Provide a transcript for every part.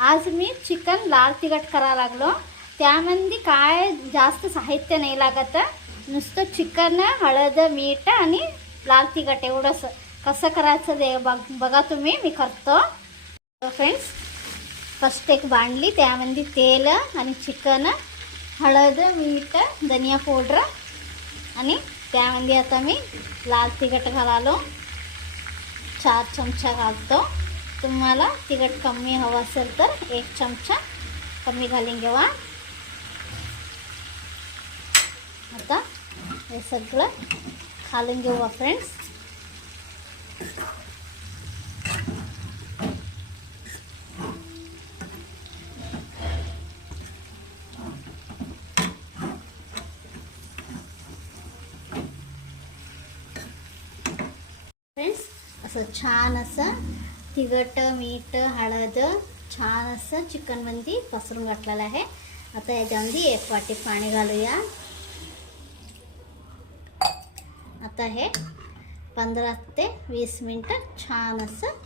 आज मी चिकन लाल तिखट करायला लागलो. त्यामध्ये काय जास्त साहित्य नाही लागत. नुसतं चिकन, हळद, मीठ आणि लाल तिखट एवढंच. कसं करायचं ते बघा तुम्ही, मी करतो. फ्रेंड्स, फर्स्ट एक बांधली, त्यामध्ये तेल आणि चिकन, हळद, मीठ, धनिया पावडर आणि त्यामध्ये आता मी लाल तिखट घालालो. 4 चमचा घालतो. तुम्हाला तिखट कमी हवं असेल तर 1 चमचा कमी घालून घ्यावा. आता हे सगळं घालून घेऊ फ्रेंड्स. फ्रेंड्स, असं छान असं तिखट, मीठ, हळद छान असं चिकनमध्ये पसरून घातलेलं आहे. आता याच्यामध्ये 1 वाटी पाणी घालूया. आता हे 15 ते 20 मिनिटं छान असं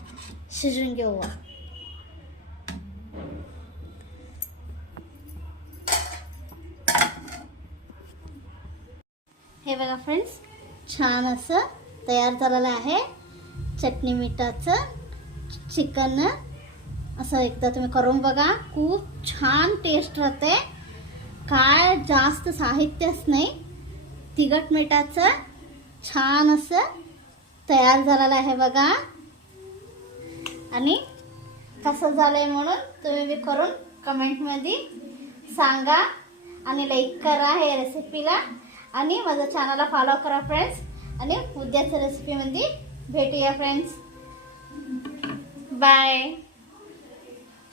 शिजून घेऊ. हे बघा फ्रेंड्स, छान असं तयार झालेलं आहे. चटणी मीठाचं चिकन असं एकदा तुम्ही करून बघा. खूप छान टेस्ट राहते. काय जास्त साहित्यच नाही. तिखट मिठाचं छान असं तयार झालेलं आहे बघा. आणि कसं झालंय म्हणून तुम्ही बी करून कमेंटमध्ये सांगा आणि लाईक करा हे रेसिपीला. आणि माझ्या चॅनलला फॉलो करा फ्रेंड्स. आणि उद्याच्या रेसिपीमध्ये भेटूया फ्रेंड्स. बाय.